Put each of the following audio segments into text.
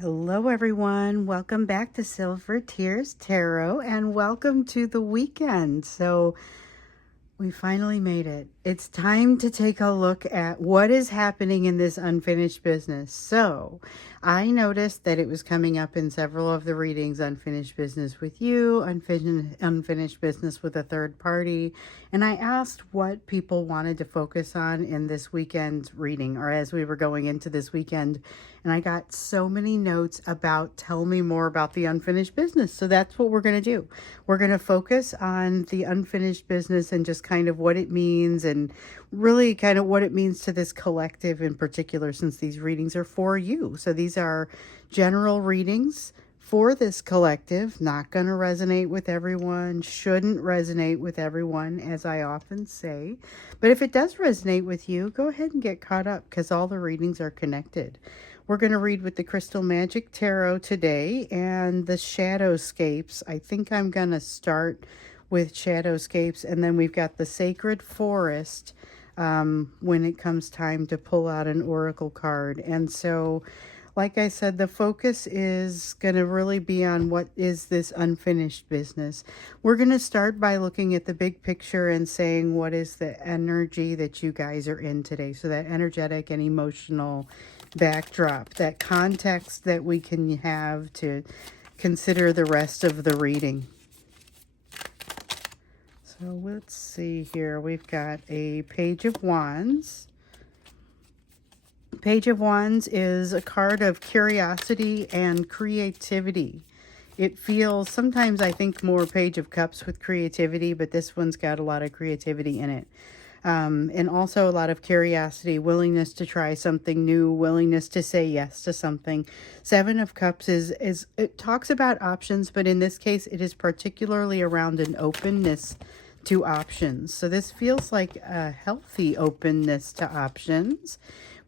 Hello, everyone. Welcome back to Silver Tears Tarot and welcome to the weekend. So, we finally made it. It's time to take a look at what is happening in this unfinished business. So, I noticed that it was coming up in several of the readings: unfinished business with you, unfinished business with a third party. And I asked what people wanted to focus on in this weekend reading, or as we were going into this weekend. And I got so many notes about tell me more about the unfinished business. So that's what we're going to do. We're going to focus on the unfinished business and just kind of what it means, and really kind of what it means to this collective in particular, since these readings are for you. So these are general readings for this collective, not going to resonate with everyone, shouldn't resonate with everyone, as I often say. But if it does resonate with you, go ahead and get caught up, because all the readings are connected. We're going to read with the Crystal Magic Tarot today and the Shadowscapes. I think I'm going to start with Shadowscapes, and then we've got the Sacred Forest when it comes time to pull out an oracle card. And so, like I said, the focus is going to really be on what is this unfinished business. We're going to start by looking at the big picture and saying what is the energy that you guys are in today. So that energetic and emotional backdrop, that context that we can have to consider the rest of the reading. So let's see here. We've got a Page of Wands. Page of Wands is a card of curiosity and creativity. It feels, sometimes I think more Page of Cups with creativity, but this one's got a lot of creativity in it. And also a lot of curiosity, willingness to try something new, willingness to say yes to something. Seven of Cups is it talks about options, but in this case, it is particularly around an openness to options. So this feels like a healthy openness to options.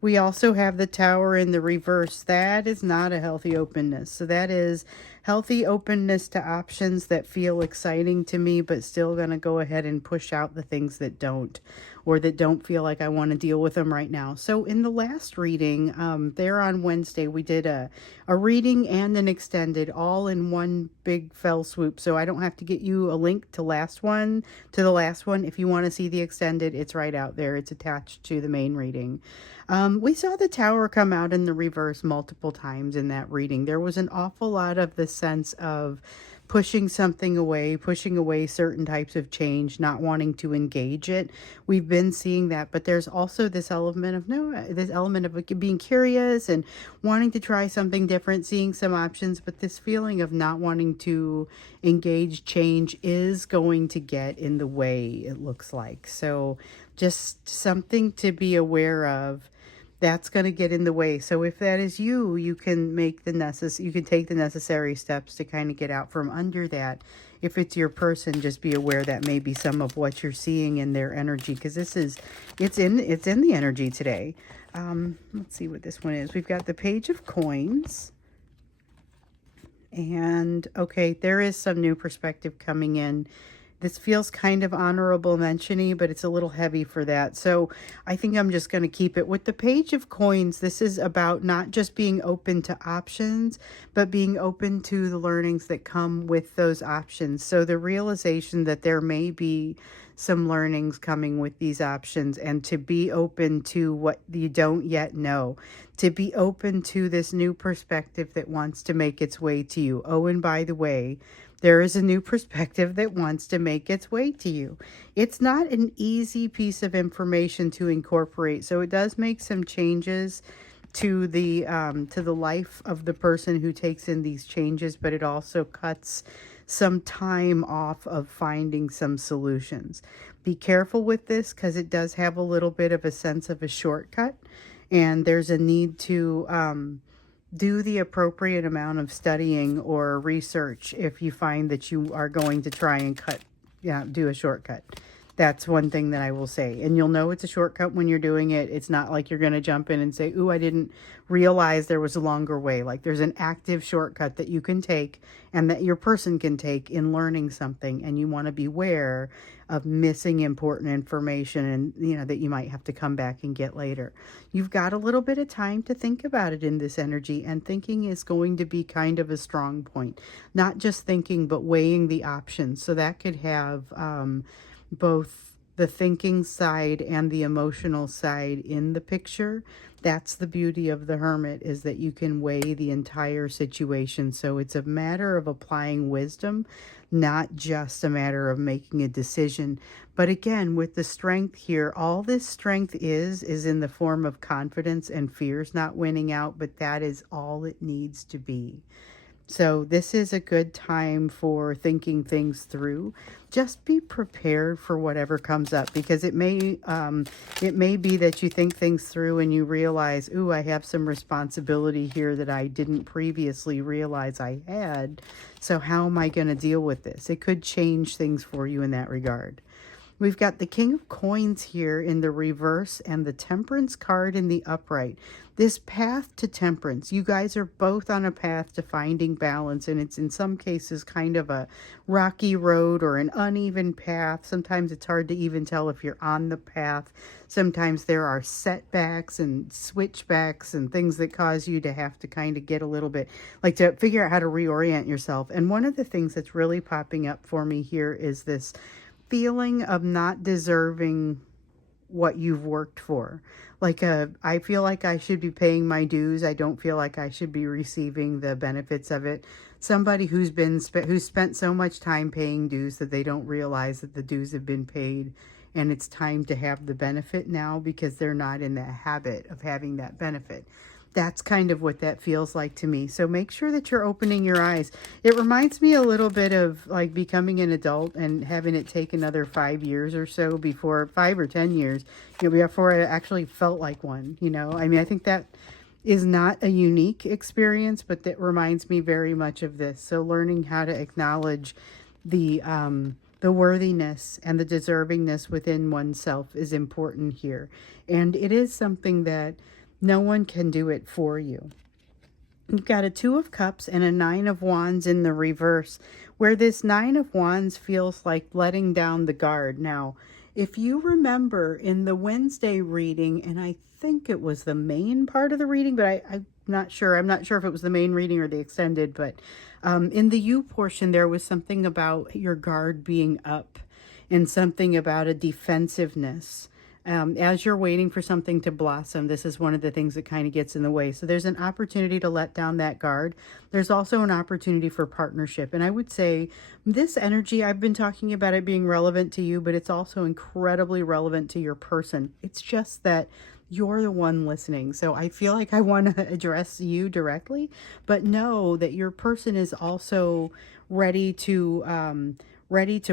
We also have the Tower in the reverse. That is not a healthy openness. So that is healthy openness to options that feel exciting to me, but still going to go ahead and push out the things that don't, or that don't feel like I want to deal with them right now. So in the last reading, there on Wednesday, we did a reading and an extended all in one big fell swoop. So I don't have to get you a link to the last one. If you want to see the extended, it's right out there. It's attached to the main reading. We saw the Tower come out in the reverse multiple times in that reading. There was an awful lot of the sense of pushing something away, pushing away certain types of change, not wanting to engage it. We've been seeing that, but there's also this element of being curious and wanting to try something different, seeing some options, but this feeling of not wanting to engage change is going to get in the way, it looks like. So just something to be aware of. That's going to get in the way. So if that is you, you can take the necessary steps to kind of get out from under that. If it's your person, just be aware that maybe some of what you're seeing in their energy, because it's in the energy today. Let's see what this one is. We've got the Page of Coins. And okay, there is some new perspective coming in. This feels kind of honorable mention-y, but it's a little heavy for that. So I think I'm just going to keep it. With the Page of Coins, this is about not just being open to options, but being open to the learnings that come with those options. So the realization that there may be some learnings coming with these options, and to be open to what you don't yet know, to be open to this new perspective that wants to make its way to you. Oh, and by the way, there is a new perspective that wants to make its way to you. It's not an easy piece of information to incorporate, so it does make some changes to the life of the person who takes in these changes, but it also cuts some time off of finding some solutions. Be careful with this, because it does have a little bit of a sense of a shortcut, and there's a need to do the appropriate amount of studying or research if you find that you are going to try and do a shortcut. That's one thing that I will say. And you'll know it's a shortcut when you're doing it. It's not like you're going to jump in and say, ooh, I didn't realize there was a longer way. Like there's an active shortcut that you can take and that your person can take in learning something. And you want to beware of missing important information and, that you might have to come back and get later. You've got a little bit of time to think about it in this energy, and thinking is going to be kind of a strong point. Not just thinking, but weighing the options. So that could have both the thinking side and the emotional side in the picture. That's the beauty of the Hermit, is that you can weigh the entire situation. So it's a matter of applying wisdom, not just a matter of making a decision. But again, with the strength here, all this strength is in the form of confidence, and fear's not winning out, but that is all it needs to be. So this is a good time for thinking things through. Just be prepared for whatever comes up, because it may be that you think things through and you realize, ooh, I have some responsibility here that I didn't previously realize I had. So how am I going to deal with this? It could change things for you in that regard. We've got the King of Coins here in the reverse and the Temperance card in the upright. This path to temperance, you guys are both on a path to finding balance, and it's in some cases kind of a rocky road or an uneven path. Sometimes it's hard to even tell if you're on the path. Sometimes there are setbacks and switchbacks and things that cause you to have to kind of get a little bit, like to figure out how to reorient yourself. And one of the things that's really popping up for me here is this feeling of not deserving what you've worked for. Like I feel like I should be paying my dues. I don't feel like I should be receiving the benefits of it. Somebody who's spent so much time paying dues that they don't realize that the dues have been paid, and it's time to have the benefit now because they're not in the habit of having that benefit. That's kind of what that feels like to me. So make sure that you're opening your eyes. It reminds me a little bit of like becoming an adult and having it take another 5 years or so before, 5 or 10 years, before I actually felt like one, I mean, I think that is not a unique experience, but that reminds me very much of this. So learning how to acknowledge the worthiness and the deservingness within oneself is important here. And it is something that no one can do it for you. You've got a Two of Cups and a Nine of Wands in the reverse, where this Nine of Wands feels like letting down the guard. Now, if you remember in the Wednesday reading, and I think it was the main part of the reading, but I'm not sure. I'm not sure if it was the main reading or the extended, but in the you portion, there was something about your guard being up and something about a defensiveness. As you're waiting for something to blossom, this is one of the things that kind of gets in the way. So there's an opportunity to let down that guard. There's also an opportunity for partnership. And I would say this energy, I've been talking about it being relevant to you, but it's also incredibly relevant to your person. It's just that you're the one listening. So I feel like I want to address you directly, but know that your person is also ready to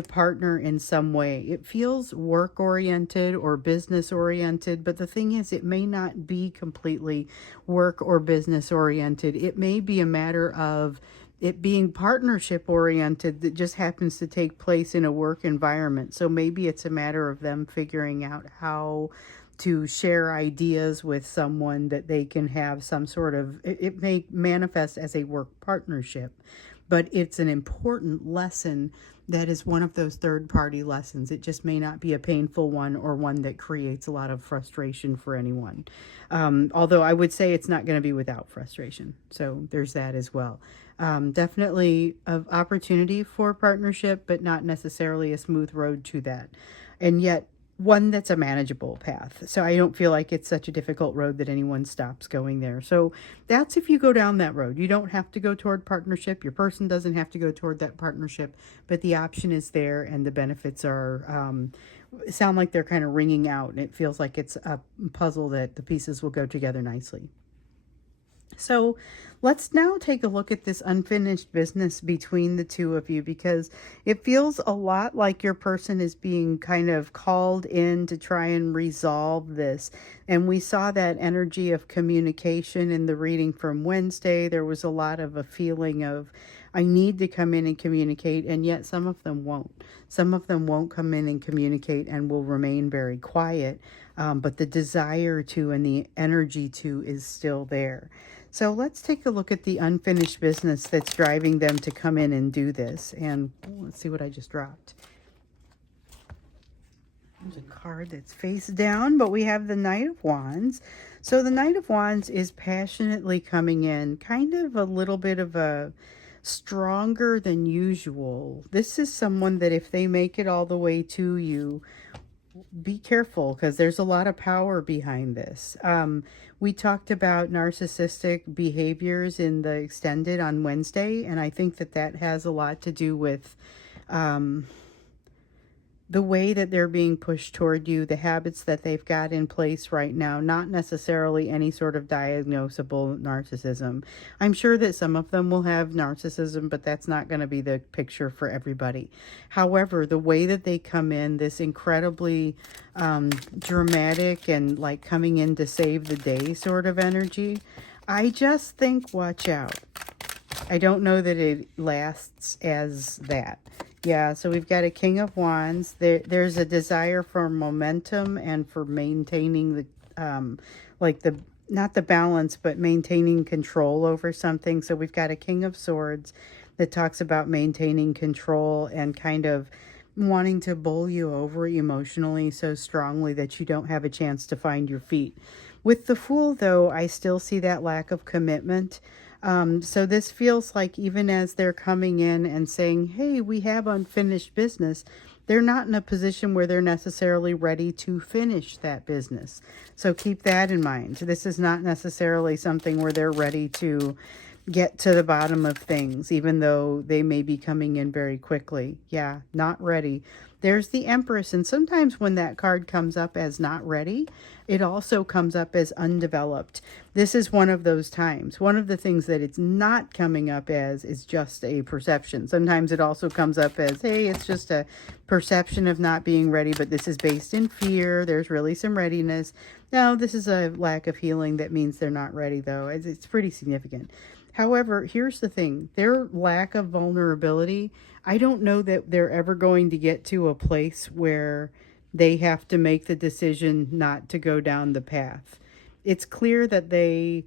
partner in some way. It feels work oriented or business oriented, but the thing is, it may not be completely work or business oriented. It may be a matter of it being partnership oriented that just happens to take place in a work environment. So maybe it's a matter of them figuring out how to share ideas with someone that they can have some sort of, it may manifest as a work partnership, but it's an important lesson that is one of those third-party lessons. It just may not be a painful one or one that creates a lot of frustration for anyone. Although I would say it's not going to be without frustration. So there's that as well. Definitely an opportunity for partnership, but not necessarily a smooth road to that. And yet one that's a manageable path. So I don't feel like it's such a difficult road that anyone stops going there. So that's if you go down that road. You don't have to go toward partnership. Your person doesn't have to go toward that partnership, but the option is there, and the benefits are sound like they're kind of ringing out, and it feels like it's a puzzle that the pieces will go together nicely. So let's now take a look at this unfinished business between the two of you, because it feels a lot like your person is being kind of called in to try and resolve this. And we saw that energy of communication in the reading from Wednesday. There was a lot of a feeling of, I need to come in and communicate, and yet some of them won't. Some of them won't come in and communicate and will remain very quiet. But the desire to and the energy to is still there. So let's take a look at the unfinished business that's driving them to come in and do this. And let's see what I just dropped. There's a card that's face down, but we have the Knight of Wands. So the Knight of Wands is passionately coming in, kind of a little bit of a stronger than usual. This is someone that if they make it all the way to you, be careful, because there's a lot of power behind this. We talked about narcissistic behaviors in the extended on Wednesday, and I think that that has a lot to do with the way that they're being pushed toward you, the habits that they've got in place right now, not necessarily any sort of diagnosable narcissism. I'm sure that some of them will have narcissism, but that's not going to be the picture for everybody. However, the way that they come in, this incredibly dramatic and like coming in to save the day sort of energy, I just think watch out. I don't know that it lasts as that. Yeah, so we've got a King of Wands. There's a desire for momentum and for maintaining the, like the, not the balance, but maintaining control over something. So we've got a King of Swords that talks about maintaining control and kind of wanting to bowl you over emotionally so strongly that you don't have a chance to find your feet. With the Fool, though, I still see that lack of commitment. So this feels like even as they're coming in and saying, hey, we have unfinished business, they're not in a position where they're necessarily ready to finish that business. So keep that in mind. This is not necessarily something where they're ready to get to the bottom of things, even though they may be coming in very quickly. Yeah, not ready. There's the Empress, and sometimes when that card comes up as not ready, it also comes up as undeveloped. This is one of those times. One of the things that it's not coming up as is just a perception. Sometimes it also comes up as, hey, it's just a perception of not being ready, but this is based in fear. There's really some readiness. No, this is a lack of healing that means they're not ready, though. It's pretty significant. However, here's the thing. Their lack of vulnerability, I don't know that they're ever going to get to a place where they have to make the decision not to go down the path. It's clear that the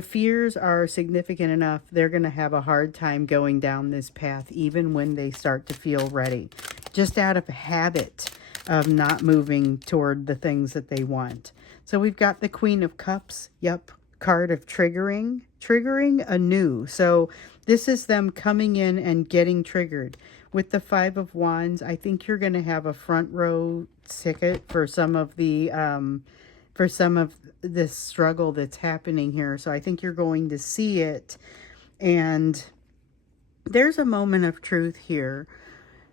fears are significant enough. They're going to have a hard time going down this path, even when they start to feel ready, just out of habit of not moving toward the things that they want. So we've got the Queen of Cups. Yep. Card of triggering anew. So this is them coming in and getting triggered. With the Five of Wands, I think you're going to have a front row ticket for some of the this struggle that's happening here. So I think you're going to see it, and there's a moment of truth here.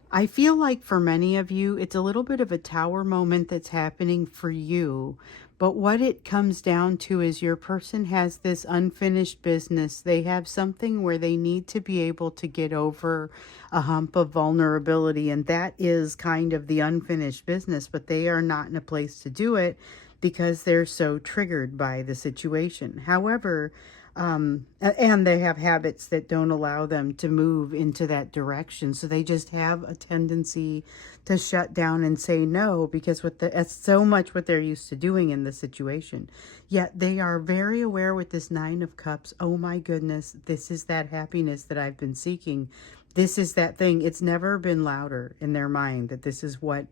I feel like for many of you, it's a little bit of a tower moment that's happening for you. But what it comes down to is your person has this unfinished business. They have something where they need to be able to get over a hump of vulnerability. And that is kind of the unfinished business. But they are not in a place to do it because they're so triggered by the situation. However, and they have habits that don't allow them to move into that direction. So they just have a tendency to shut down and say no, because that's so much what they're used to doing in the situation. Yet they are very aware with this Nine of Cups. Oh my goodness, this is that happiness that I've been seeking. This is that thing. It's never been louder in their mind that this is what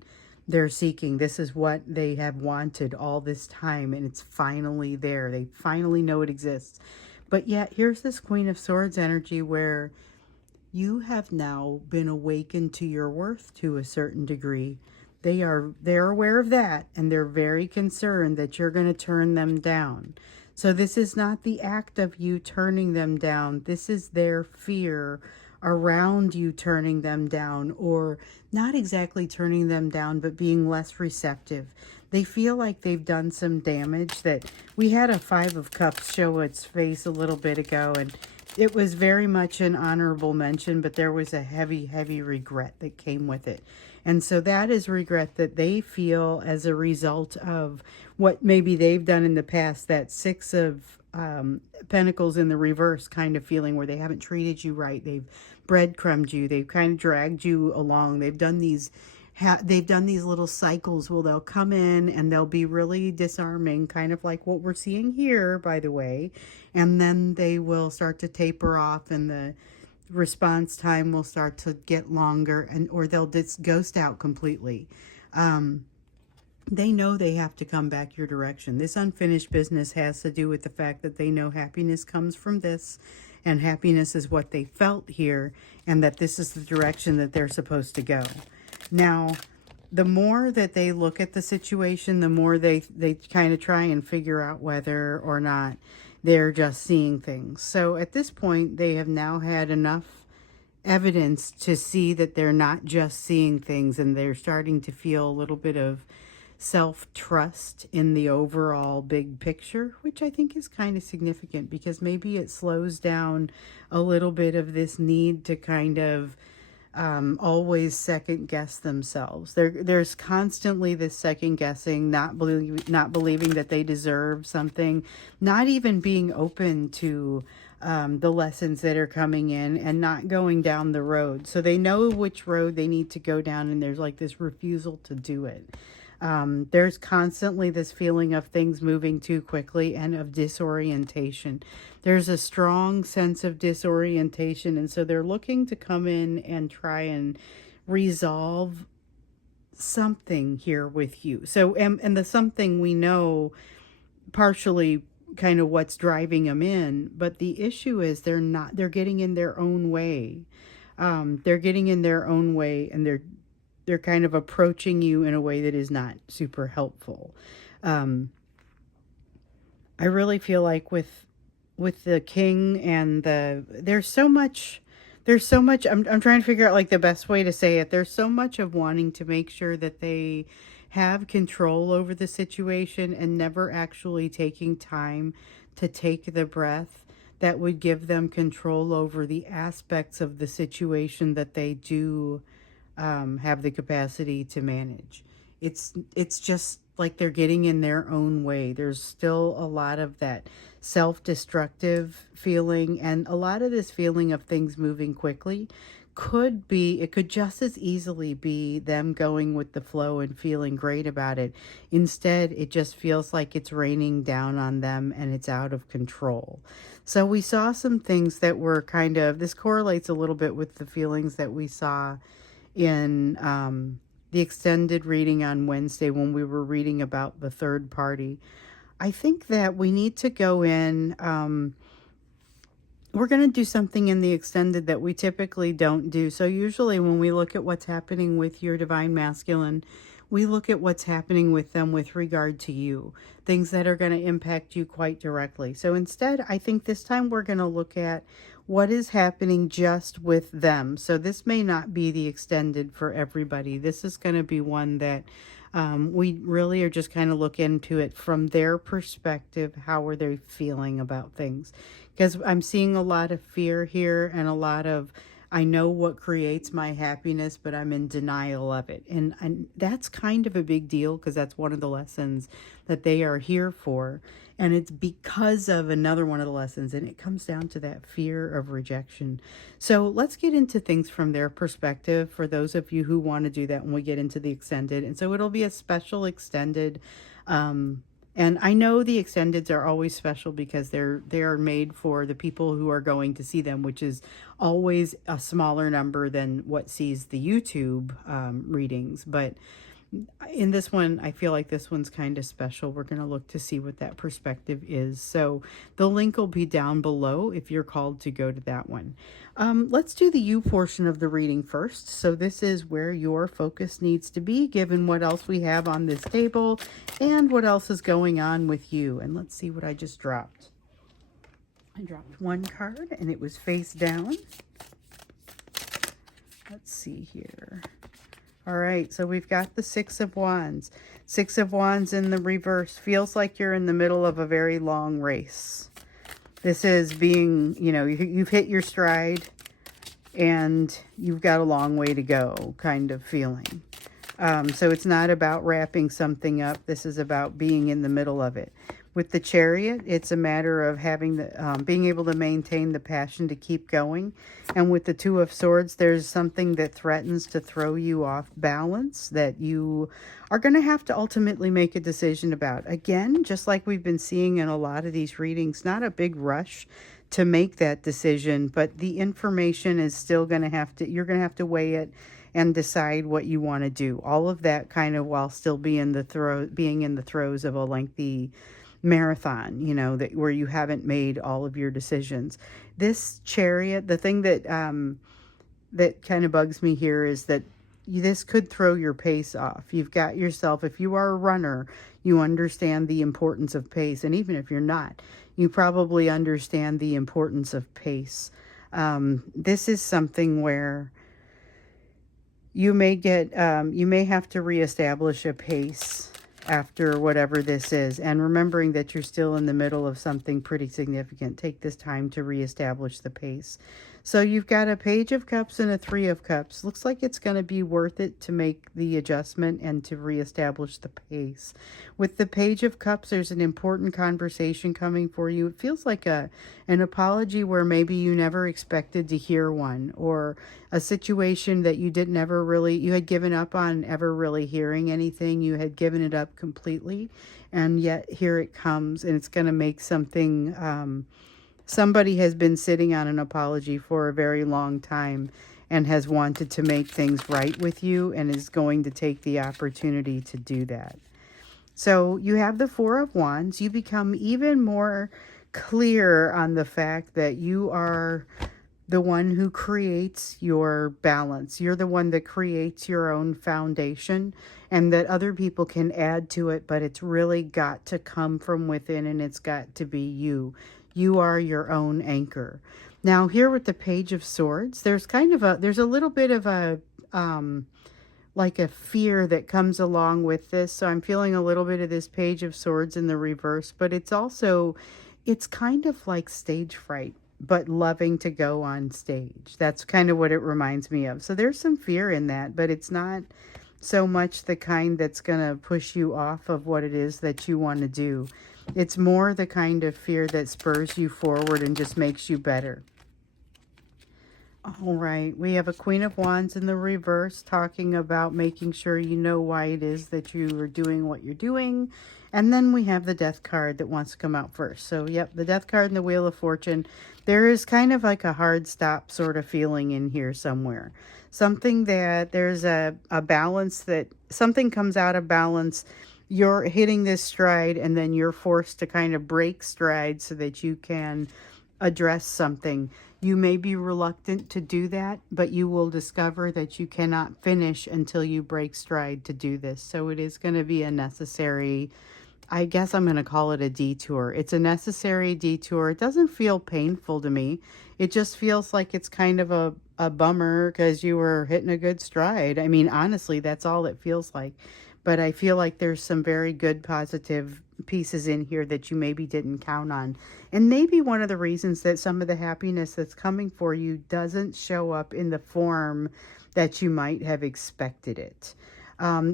they're seeking. This is what they have wanted all this time, and it's finally there. They finally know it exists. But yet, here's this Queen of Swords energy where you have now been awakened to your worth to a certain degree. They're aware of that, and they're very concerned that you're going to turn them down. So this is not the act of you turning them down. This is their fear around you turning them down, or not exactly turning them down, but being less receptive. They feel like they've done some damage. That we had a Five of Cups show its face a little bit ago, and it was very much an honorable mention, but there was a heavy, heavy regret that came with it. And so that is regret that they feel as a result of what maybe they've done in the past. That Six of Pentacles in the reverse kind of feeling, where they haven't treated you right. They've breadcrumbed you. They've kind of dragged you along. They've done these little cycles where they'll come in and they'll be really disarming, kind of like what we're seeing here, by the way. And then they will start to taper off, and the response time will start to get longer, and or they'll just ghost out completely. They know they have to come back your direction. This unfinished business has to do with the fact that they know happiness comes from this, and happiness is what they felt here, and that this is the direction that they're supposed to go. Now, the more that they look at the situation, the more they kind of try and figure out whether or not they're just seeing things. So at this point, they have now had enough evidence to see that they're not just seeing things, and they're starting to feel a little bit of self-trust in the overall big picture, which I think is kind of significant, because maybe it slows down a little bit of this need to kind of always second guess themselves. There's constantly this second guessing, not believing that they deserve something, not even being open to the lessons that are coming in, and not going down the road. So they know which road they need to go down, and there's like this refusal to do it. There's constantly this feeling of things moving too quickly and of disorientation. There's a strong sense of disorientation, and so they're looking to come in and try and resolve something here with you. So, and the something, we know partially kind of what's driving them in, but the issue is they're getting in their own way. They're getting in their own way, and they're kind of approaching you in a way that is not super helpful. I really feel like with the king and there's so much, I'm trying to figure out like the best way to say it. There's so much of wanting to make sure that they have control over the situation, and never actually taking time to take the breath that would give them control over the aspects of the situation that they do have the capacity to manage. It's just like they're getting in their own way. There's still a lot of that self-destructive feeling, and a lot of this feeling of things moving quickly it could just as easily be them going with the flow and feeling great about it. Instead, it just feels like it's raining down on them, and it's out of control. So we saw some things that were kind of, this correlates a little bit with the feelings that we saw in the extended reading on Wednesday, when we were reading about the third party. I think that we need to go in, we're going to do something in the extended that we typically don't do. So usually when we look at what's happening with your divine masculine, we look at what's happening with them with regard to you, things that are going to impact you quite directly. So instead, I think this time we're going to look at what is happening just with them. So this may not be the extended for everybody. This is going to be one that we really are just kind of look into it from their perspective. How are they feeling about things? Because I'm seeing a lot of fear here, and a lot of, I know what creates my happiness, but I'm in denial of it. And that's kind of a big deal, because that's one of the lessons that they are here for. And it's because of another one of the lessons, and it comes down to that fear of rejection. So let's get into things from their perspective, for those of you who want to do that when we get into the extended. And so it'll be a special extended. And I know the extendeds are always special because they are made for the people who are going to see them, which is always a smaller number than what sees the YouTube readings. But in this one, I feel like this one's kind of special. We're going to look to see what that perspective is. So the link will be down below if you're called to go to that one. Let's do the you portion of the reading first. So this is where your focus needs to be, given what else we have on this table and what else is going on with you. And let's see what I just dropped. I dropped one card, and it was face down. Let's see here. All right, so we've got the Six of Wands. Six of Wands in the reverse feels like you're in the middle of a very long race. This is being, you've hit your stride and you've got a long way to go kind of feeling. So it's not about wrapping something up. This is about being in the middle of it. With the Chariot, it's a matter of having being able to maintain the passion to keep going. And with the Two of Swords, there's something that threatens to throw you off balance that you are going to have to ultimately make a decision about. Again, just like we've been seeing in a lot of these readings, not a big rush to make that decision, but the information is still going to you're going to have to weigh it and decide what you want to do. All of that kind of while still being in the throes of a lengthy marathon, where you haven't made all of your decisions. This Chariot, the thing that that kind of bugs me here is that this could throw your pace off. You've got yourself, if you are a runner, you understand the importance of pace. And even if you're not, you probably understand the importance of pace. This is something where you may have to reestablish a pace after whatever this is, and remembering that you're still in the middle of something pretty significant. Take this time to reestablish the pace. So you've got a Page of Cups and a Three of Cups. Looks like it's going to be worth it to make the adjustment and to reestablish the pace. With the Page of Cups, there's an important conversation coming for you. It feels like an apology where maybe you never expected to hear one, or a situation that you had given up on ever really hearing anything. You had given it up completely, and yet here it comes, and it's going to make something. Somebody has been sitting on an apology for a very long time and has wanted to make things right with you and is going to take the opportunity to do that. So you have the Four of Wands. You become even more clear on the fact that you are the one who creates your balance. You're the one that creates your own foundation, and that other people can add to it, but it's really got to come from within, and it's got to be you. You are your own anchor. Now here with the Page of Swords, there's a little bit of a like a fear that comes along with this. So I'm feeling a little bit of this Page of Swords in the reverse, but it's kind of like stage fright, but loving to go on stage. That's kind of what it reminds me of. So there's some fear in that, but it's not so much the kind that's going to push you off of what it is that you want to do. It's more the kind of fear that spurs you forward and just makes you better. All right, we have a Queen of Wands in the reverse, talking about making sure you know why it is that you are doing what you're doing. And then we have the Death card that wants to come out first. So, yep, the Death card and the Wheel of Fortune. There is kind of like a hard stop sort of feeling in here somewhere. Something that there's a balance, that something comes out of balance. You're hitting this stride, and then you're forced to kind of break stride so that you can address something. You may be reluctant to do that, but you will discover that you cannot finish until you break stride to do this. So it is going to be a necessary, I guess I'm going to call it a detour. It's a necessary detour. It doesn't feel painful to me. It just feels like it's kind of a bummer because you were hitting a good stride. I mean, honestly, that's all it feels like. But I feel like there's some very good positive pieces in here that you maybe didn't count on. And maybe one of the reasons that some of the happiness that's coming for you doesn't show up in the form that you might have expected it.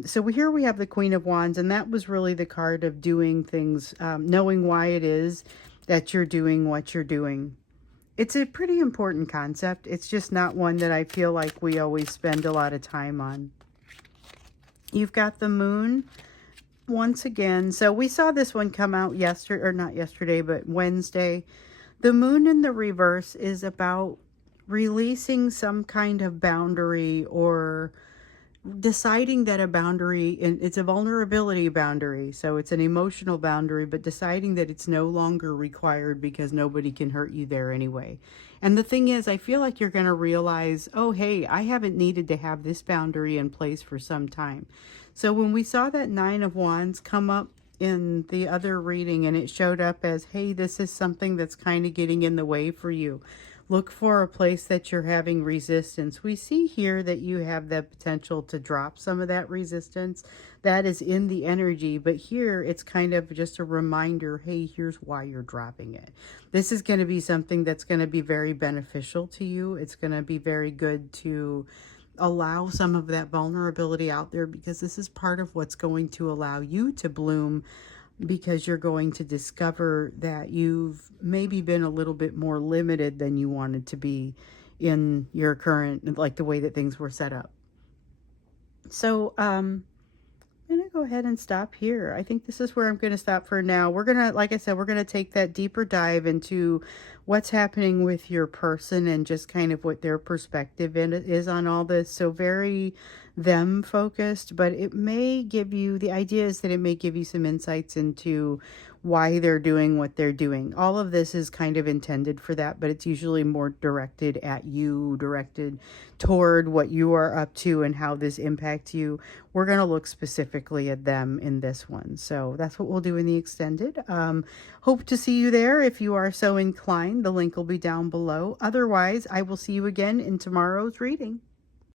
So here we have the Queen of Wands, and that was really the card of doing things, knowing why it is that you're doing what you're doing. It's a pretty important concept. It's just not one that I feel like we always spend a lot of time on. You've got the Moon once again. So we saw this one come out yesterday, or not yesterday, but Wednesday. The Moon in the reverse is about releasing some kind of boundary, or deciding that a boundary, and it's a vulnerability boundary, so it's an emotional boundary, but deciding that it's no longer required because nobody can hurt you there anyway. And the thing is, I feel like you're going to realize, oh, hey, I haven't needed to have this boundary in place for some time. So when we saw that Nine of Wands come up in the other reading, and it showed up as, hey, this is something that's kind of getting in the way for you. Look for a place that you're having resistance. We see here that you have the potential to drop some of that resistance. That is in the energy, but here it's kind of just a reminder, hey, here's why you're dropping it. This is going to be something that's going to be very beneficial to you. It's going to be very good to allow some of that vulnerability out there, because this is part of what's going to allow you to bloom, because you're going to discover that you've maybe been a little bit more limited than you wanted to be in your current, like the way that things were set up. So, I'm going to go ahead and stop here. I think this is where I'm going to stop for now. We're going to, like I said, we're going to take that deeper dive into what's happening with your person and just kind of what their perspective is on all this. So very them focused, but it may give you, the idea is that it may give you some insights into why they're doing what they're doing. All of this is kind of intended for that, but it's usually more directed at you, directed toward what you are up to and how this impacts you. We're going to look specifically at them in this one. So that's what we'll do in the extended. Hope to see you there if you are so inclined. The link will be down below. Otherwise, I will see you again in tomorrow's reading.